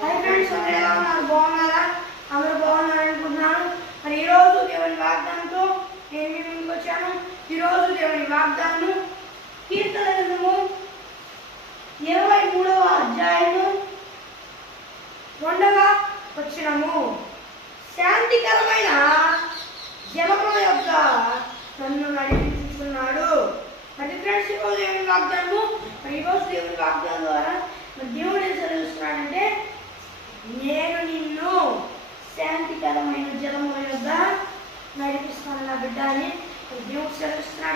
Hi friends అందరూ ఎలా ఉన్నారు? బాగున్నారా? అందరూ బాగున్నారు అనుకుంటున్నాను. మరి ఈరోజు దేవుని వాగ్దానంతో నేను మీ ముందుకు వచ్చాను. ఈరోజు దేవుని వాగ్దానం కీర్తన గ్రంథము ఇరవై మూడవ అధ్యాయము రెండవ వచ్చినము శాంతికరమైన జలముల యొక్క నన్ను నడిపించుకున్నాడు మరి ఫ్రెండ్స్ ఈరోజు దేవుని వాగ్దానము మరి ఈరోజు దేవుని వాగ్దానం ద్వారా మరి దేవుడు ఏం చదివిస్తున్నాడంటే నేను నిన్ను శాంతికరమైన జలముల యొక్క నడిపిస్తాను నా బిడ్డ అని మరి దేవుడు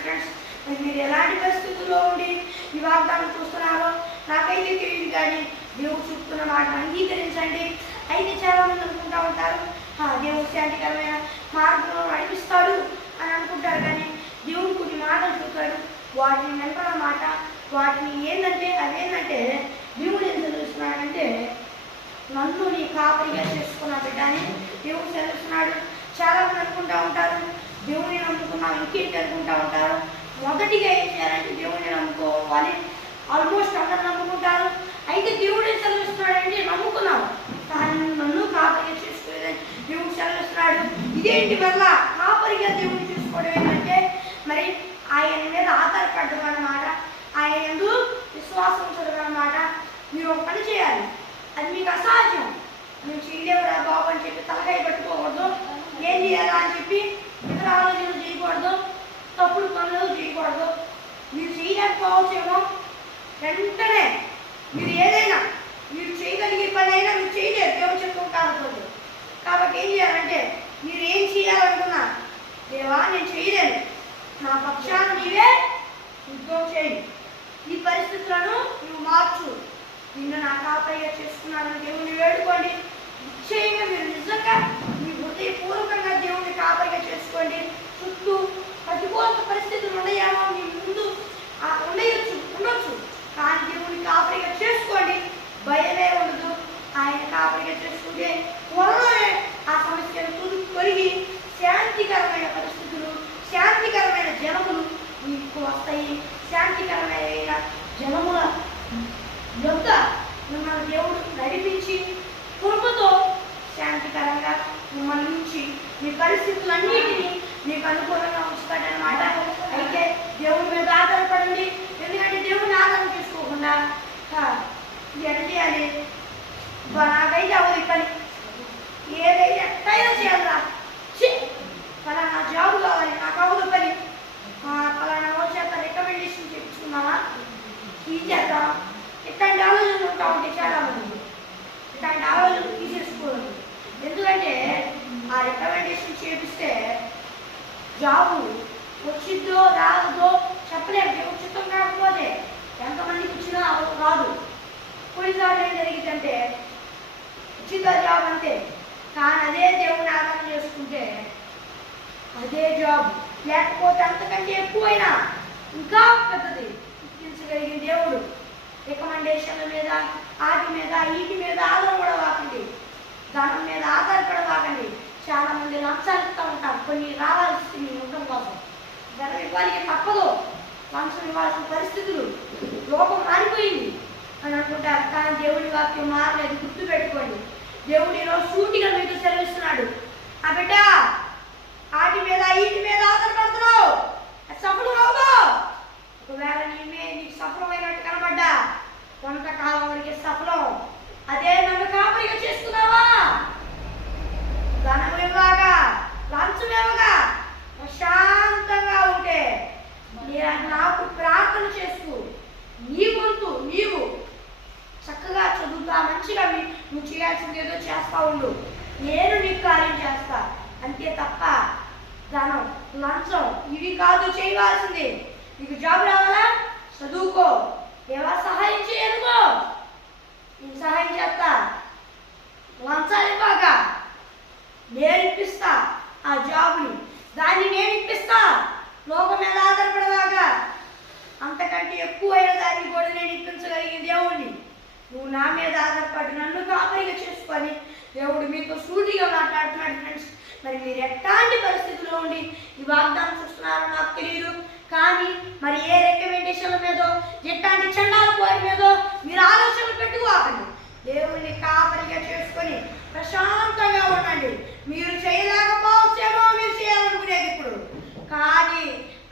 ఫ్రెండ్స్ మరి మీరు ఎలాంటి పరిస్థితుల్లో ఉండి ఈ వాగ్దానం చూస్తున్నారో నాకైతే తెలియదు కానీ దేవుడు చూపుతున్న మాట అంగీకరించండి. అయితే చాలా మంది అనుకుంటా ఉంటారు "ఆ, దేవుడు శాంతికరమైన మార్గంలో నడిపిస్తాడు అని అనుకుంటారు కానీ దేవుడు కొన్ని మాటలు చూస్తాడు వాటిని వెంటనే మాట వాటిని ఏంటంటే అదేంటంటే దేవుడు పాపరిగా కాపరిగా చేసుకున్న బిడ్డని దేవుడు చదువుతున్నాడు. చాలా మంది అనుకుంటా ఉంటారు దేవుడిని నమ్ముకున్నాం ఇంకేంటి అనుకుంటా ఉంటారు. మొదటిగా ఏం చేయాలంటే దేవుడిని నమ్ముకోవాలి. ఆల్మోస్ట్ అందరు నమ్ముకుంటారు. అయితే దేవుడు ఏం చదివిస్తున్నాడంటే నమ్ముకున్నాం. కానీ నన్ను కాపరిగా చేసుకోలేదని దేవుడు చదువుతున్నాడు ఇదేంటి వల్ల? కాపరిగా దేవుడిని చూసుకోవడం ఏంటంటే మరి ఆయన మీద ఆధారపడడం అన్నమాట. ఆయన ఎందు విశ్వాసం చదవడం అన్నమాట. మీరు ఒక పని చేయాలి. అది మీకు అసహజం నువ్వు చేయలేవురా బాబు అని చెప్పి తలకాయ పెట్టుకోకూడదు. ఏం చేయాలా అని చెప్పి ఇతర ఆలోచనలు చేయకూడదు తప్పుడు పనులు చేయకూడదు. మీరు చేయలేకపోవచ్చేమో వెంటనే మీరు ఏదైనా మీరు చేయగలిగే పని అయినా మీరు చేయలేరు దేవుడు చెప్పుకుని కాకపోతే కాబట్టి ఏం చేయాలంటే మీరు ఏం చేయాలనుకున్నా దేవా నేను చేయలేను. నా పక్షాన నీవే ఉద్యోగం చేయి. ఈ పరిస్థితులను నువ్వు మార్చు. నిన్ను నా కాపరిగా చేసుకున్నాను దేవుడు నిశ్చయంగా మీరు నిజంగా మీ హృదయపూర్వకంగా దేవుడిని కాపరిగా చేసుకోండి. చుట్టూ ప్రతికూలత పరిస్థితులు ఉన్నాయేమో మీ ముందు ఆ ఉండొచ్చు. కానీ దేవుని కాపరిగా చేసుకోండి. భయమే ఉండదు. ఆయన కాపరిగా చేసుకుంటే త్వరలోనే ఆ సమస్యలు తుది తొలగి శాంతికరమైన పరిస్థితులు శాంతికరమైన జనములు మీకు వస్తాయి శాంతికరమైన జనముల యొక్క మిమ్మల్ని దేవుడు నడిపించి కృపతో శాంతికరంగా మిమ్మల్ని ఉంచి మీ పరిస్థితులన్నిటినీ మీకు ఉంచుతాడు అనమాట అయితే దేవుని మీద ఆధారపడండి. ఎందుకంటే దేవుని ఆధారం తీసుకోకుండా ఆ, ఎట చేయాలి. నాకైతే అవ్వదు ఈ పని. ఏదైతే ఎట్టయినా చేయాలరా. ఫలానా జాబ్ కావాలి నాకు అవ్వదు పని. ఫలానా వాళ్ళ చేత రికమెండేషన్ చేయించుకున్నావా ఇది చేద్దాం? ఇట్లాంటి ఆలోచనలు ఉంటా ఉంటే చాలా మంది ఇట్లాంటి ఆలోచనలు తీసేసుకోవాలి. ఎందుకంటే ఆ రికమెండేషన్ చేపిస్తే జాబు వచ్చిద్దో రాదో చెప్పలేము. ఉచితం కాకపోతే ఎంతమందికి వచ్చినా రాదు. కొన్నిసార్లు ఏం జరిగిందంటే ఉచిత జాబ్ అంతే కానీ అదే దేవుని ఆరాధన చేసుకుంటే అదే జాబ్. లేకపోతే అంతకంటే ఎక్కువైనా ఇంకా పెద్దది. గుర్తించగలిగిన దేవుడు రికమెండేషన్ల మీద వాటి మీద వీటి మీద ఆధారపడవాకండి ధనం మీద ఆధారపడవాకండి చాలా మంది లంచాలు ఇస్తూ ఉంటారు. కొన్ని రా ధనం ఇవ్వాలి తప్పదు. లంచం ఇవ్వాల్సిన పరిస్థితులు. లోకం మారిపోయింది. అని అనుకుంటారు కానీ దేవుడి వాక్యం మారలేదు. గుర్తు పెట్టుకోండి దేవుడు ఈరోజు సూటిగా మీకు సెలవిస్తున్నాడు. ఆ బిడ్డ ఆటి మీద ఈటి మీద ఆధారపడుతున్నావు. సఫలం అవ్వదు ఒకవేళ నీ నీకు సఫలమైనట్టు కనబడ్డా కొంతకాలం వరకు సఫలం. అదే నన్ను కాపరిగా చేసుకున్నావా ధనం ఇవ్వగా లంచం ఇవ్వగా ప్రశాంతంగా ఉంటే నాకు ప్రార్థన చేస్తూ నీ వంతు నీవు చక్కగా చదువుతా మంచిగా నువ్వు చేయాల్సింది ఏదో చేస్తా ఉండు. నేను నీకు కార్యం చేస్తా. అంతే తప్ప ధనం లంచం ఇవి కాదు చేయవలసింది నీకు జాబ్ రావాలా? చదువుకో. దేవా సహాయం చేయనుకో నేను సహాయం చేస్తా? లంచాలు ఇవ్వగా. నేను ఇప్పిస్తా ఆ జాబ్ని దాన్ని నేను ఇప్పిస్తా లోకం మీద ఆధారపడవాగా అంతకంటే ఎక్కువైన దాన్ని కూడా నేను ఇప్పించగలిగిన దేవుణ్ణి నువ్వు నా మీద ఆధారపడి నన్ను కాపరిగా చేసుకొని దేవుడు వీడియో మాట్లాడుతున్నాడు ఫ్రెండ్స్ మరి మీరు ఎట్లాంటి పరిస్థితుల్లో ఉండి ఈ వాగ్దానం చూస్తున్నారో నాకు తెలియదు కానీ మరి ఏ రికమెండేషన్ల మీదో ఎట్లాంటి చండాల పోయి మీదో మీరు ఆలోచనలు పెట్టుకోకండి దేవుణ్ణి కాపరిగా చేసుకొని ప్రశాంతంగా ఉండండి. మీరు చేయలేకపోవచ్చేమో మీరు చేయాలనుకునేది ఇప్పుడు. కానీ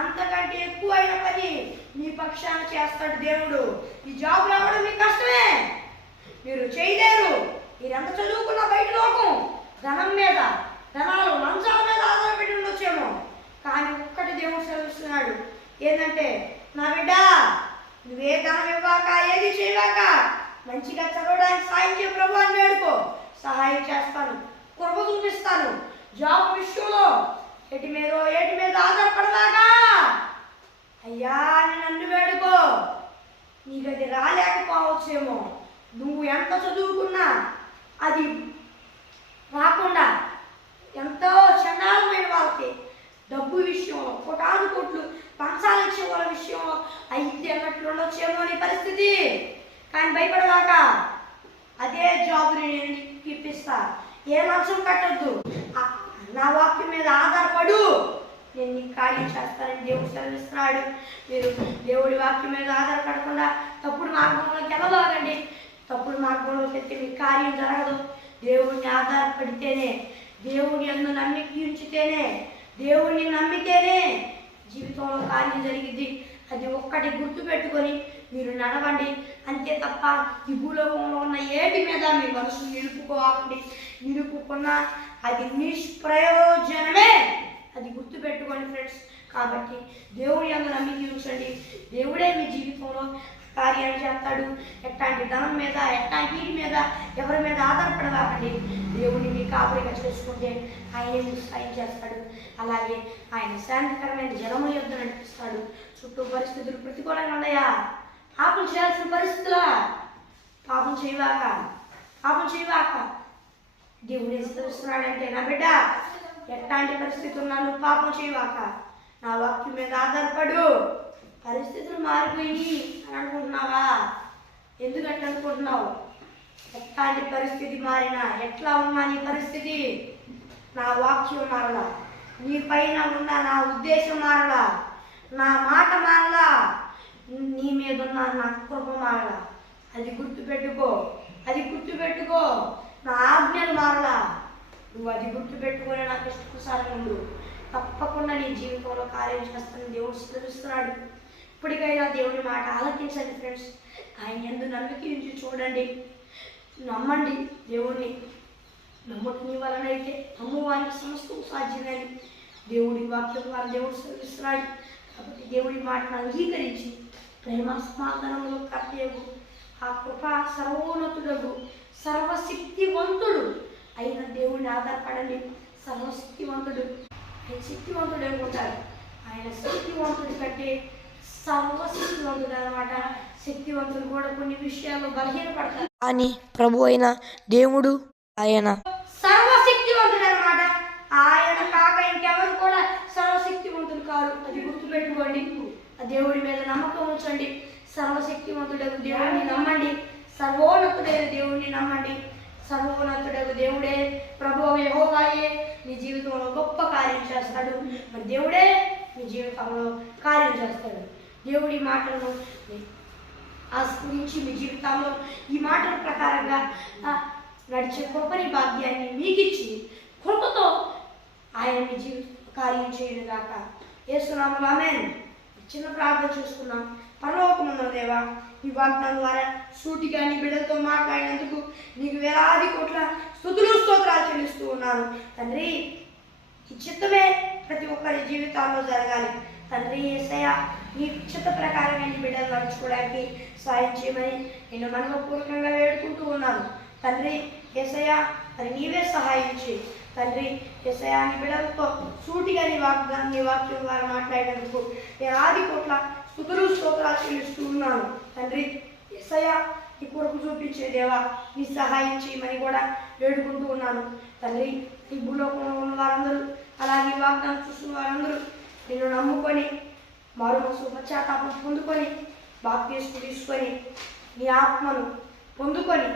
అంతకంటే ఎక్కువైన పని మీ పక్షాన చేస్తాడు దేవుడు. ఈ జాబ్ రావడం మీకు కష్టమే మీరు చేయలేరు మీరు ఎంత చదువుకున్నా బయట లోకం ధనం మీద ధనాలు లంచాల మీద ఆధారపడి ఉండొచ్చేమో కానీ ఒక్కటి దేవుడు సెలవిస్తున్నాడు ఏంటంటే నా బిడ్డ నువ్వే ధనం ఇవ్వాక ఏది చేయవాక మంచిగా చదవడానికి సాయం చేయ ప్రభు అని వేడుకో సహాయం చేస్తాను కృప చేస్తాను. జాబ్ విషయంలో ఎటి మీద ఏటి మీద ఆధారపడదాకా? అయ్యా నన్ను వేడుకో. నీకు అది రాలేకపోవచ్చేమో. నువ్వు ఎంత చదువుకున్నా అది రాకుండా ఎంతో చండాలమైన వాళ్ళకి డబ్బు విషయంలో కొటాను కొట్లు పంచాలు వాళ్ళ విషయంలో అయితే అన్నట్లు ఉండొచ్చేమో అనే పరిస్థితి. కానీ భయపడదాకా. అదే జాబ్ని నేను ఇప్పిస్తాను ఏ మంచం కట్టద్దు నా వాక్యం మీద ఆధారపడు. నేను నీకు ఖాళీ చేస్తానని దేవుడు సెలవిస్తున్నాడు. మీరు దేవుడి వాక్యం మీద ఆధారపడకుండా తప్పుడు మార్గంలోకి వెళ్ళబాగండి తప్పుడు మార్గంలోకి వెళ్తే మీ కార్యం జరగదు. దేవుడిని ఆధారపడితేనే దేవుని అందు నమ్మిక ఉంచితేనే దేవుడిని నమ్మితేనే జీవితంలో కార్యం జరిగిద్ది. అది ఒక్కటి గుర్తు పెట్టుకొని మీరు నడవండి. అంతే తప్ప ఈ భూలోకంలో ఉన్న ఏటి మీద మీ మనసు నిలుపుకోవాలండి నిలుపుకున్న అది నిష్ప్రయోజనమే. అది గుర్తు పెట్టుకోండి ఫ్రెండ్స్. కాబట్టి దేవుడి అందరూ నమ్మిక ఉంచండి. దేవుడే మీ జీవితంలో కార్యాలు చేస్తాడు. ఎట్లాంటి ధనం మీద ఎట్లాంటి వీటి మీద ఎవరి మీద ఆధారపడవాకండి దేవుడిని మీ కాపురిగా చేసుకుంటే ఆయనే మీకు సాయం చేస్తాడు? అలాగే ఆయన శాంతికరమైన జలము యుద్ధం నడిపిస్తాడు. చుట్టూ పరిస్థితులు ప్రతికూలంగా ఉన్నాయా? పాపం చేయాల్సిన పరిస్థితులా పాపం చేయవాక పాపం చేయవాక. దేవుడు హెచ్చరిస్తున్నాడంటే నా బిడ్డ ఎట్లాంటి పరిస్థితి ఉన్నా నువ్వు పాపం చేయవాక. నా వాక్యం మీద ఆధారపడు. పరిస్థితులు మారిపోయి అని అనుకుంటున్నావా? ఎందుకంటే అనుకుంటున్నావు? ఎట్లాంటి పరిస్థితి మారినా ఎట్లా ఉన్నా నీ పరిస్థితి? నా వాక్యం మారలా. నీ పైన ఉన్న నా ఉద్దేశం మారలా. నా మాట మారలా. నీ మీద ఉన్న నాకు కృప మారలా. అది గుర్తుపెట్టుకో. అది గుర్తుపెట్టుకో. నా ఆజ్ఞలు మారలా. నువ్వు అది గుర్తుపెట్టుకొని నాకు ఇష్టసారంగా ఉండు. తప్పకుండా నీ జీవితంలో కార్యం చేస్తానని దేవుడు స్థిరిస్తున్నాడు ఇప్పటికైనా దేవుడి మాట ఆలకించండి ఫ్రెండ్స్. ఆయన ఎందు నమ్మిక చూడండి. నమ్మండి దేవుణ్ణి. నమ్మకం వలనైతే నమ్మువానికి సమస్తం సాధ్యమని దేవుడి వాక్యం ద్వారా దేవుడు శ్రమిస్తున్నాడు కాబట్టి దేవుడి మాటను అంగీకరించి ప్రేమ సమాధానంలో ఆ కృప సర్వోన్నతుడగు సర్వశక్తివంతుడు. అయిన దేవుడిని ఆధారపడండి. సర్వశక్తివంతుడు ఆయన శక్తివంతుడు అనుకుంటారు ఆయన శక్తివంతుడి కంటే సర్వశక్తివంతుడు అనమాట శక్తివంతుడు కూడా కొన్ని విషయాల్లో బలహీనపడతారు అని ప్రభు అయిన దేవుడు ఆయన సర్వశక్తివంతుడు అనమాట ఆయన కాక ఇంకెవరు కూడా సర్వశక్తివంతులు కాదు అది గుర్తుపెట్టుకోండి ఆ దేవుడి మీద నమ్మకం ఉంచండి దేవుడిని నమ్మండి. సర్వోన్నతుడైన దేవుడిని నమ్మండి. సర్వోన్నతుడకు దేవుడే. ప్రభు యహోవాయే. మీ జీవితంలో గొప్ప కార్యం చేస్తాడు. మరి దేవుడే మీ జీవితంలో కార్యం చేస్తాడు. దేవుడి మాటలను మీ మీ జీవితాల్లో ఈ మాటల ప్రకారంగా నడిచే కృపని భాగ్యాన్ని మీకిచ్చి కృపతో ఆయన మీ జీవిత కార్యం చేయను గాక ఏసునామలు ఆమెన్. చిన్న ప్రార్థన చూసుకున్నాం. పరలోకమున్న దేవా ఈ వాగ్దానం ద్వారా సూటిగా నీ బిడ్డలతో మాట్లాడినందుకు నీకు వేలాది కోట్ల స్థుతులు స్తోత్రాలు చెల్లిస్తూ ఉన్నాను. తండ్రి ఈ చిత్తమే ప్రతి ఒక్కరి జీవితాల్లో జరగాలి. తండ్రి ఏసయ్య నీ చిత్త ప్రకారమే నీ బిడ్డలు నడుచుకోవడానికి సాయం చేయమని నేను మనపూర్వకంగా వేడుకుంటూ ఉన్నాను. తండ్రి ఏసయ్య మరి నీవే సహాయం చేయి. తండ్రి ఎస్ఐ అని బిడ్డలతో సూటిగా నీ వాగ్దానం నీ వాక్యం ద్వారా మాట్లాడినందుకు నేను ఆది కోట్ల స్థుతులు స్తోత్రాలు చెల్లిస్తూ ఉన్నాను. తండ్రి ఎస్ఐ నీ కొరకు చూపించే దేవా నీ సహాయం చేయమని కూడా వేడుకుంటూ ఉన్నాను. తండ్రి ఈ భూలోకంలో ఉన్న వారందరూ అలాగే వాగ్దానం చూస్తున్న వారందరూ నిన్ను నమ్ముకొని మారు పశ్చాత్తాపం పొందుకొని బాప్తీసు తీసుకొని నీ ఆత్మను పొందుకొని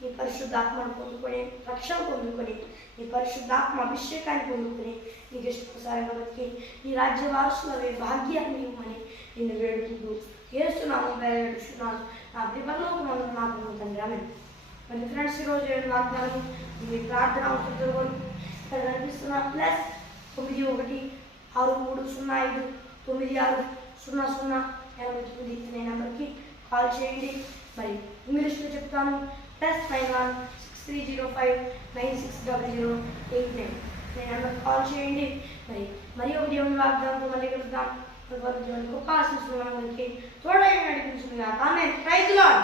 నీ పరిశుద్ధాత్మను పొందుకొని రక్షణ పొందుకొని నీ పరిశుద్ధాత్మ అభిషేకాన్ని పొందుకొని నీకు ఇష్టప్రసారంగా బతికి నీ రాజ్య వారసులవే భాగ్యాన్ని ఇవ్వమని నిన్ను వేడుకుంటూ చేస్తున్నాము వేడుచున్నాను నా ప్రిపంలో నాకు తండ్రి ఆమె మరి ఫ్రెండ్స్ ఈరోజు ఏడు వాగ్దానం మీ ప్రార్థన అవసరం ఇక్కడ కనిపిస్తున్న ప్లస్ తొమ్మిది ఒకటి ఆరు మూడు సున్నా ఐదు తొమ్మిది ఆరు సున్నా సున్నా ఎనభై తొమ్మిది అనే నెంబర్కి కాల్ చేయండి. మరి ఇంగ్లీష్లో చెప్తాను. Plus five one six three zero five nine six double zero eight nine నేను నెంబర్కి కాల్ చేయండి మరి మరి ఒక దేవుని వాగ్దానంతో మళ్ళీ కలుద్దాం. అంతవరకు దేవుని గొప్ప ఆశిస్తున్నాం మనకి తోడై నడిపించుగా ఆమె రైతులాడు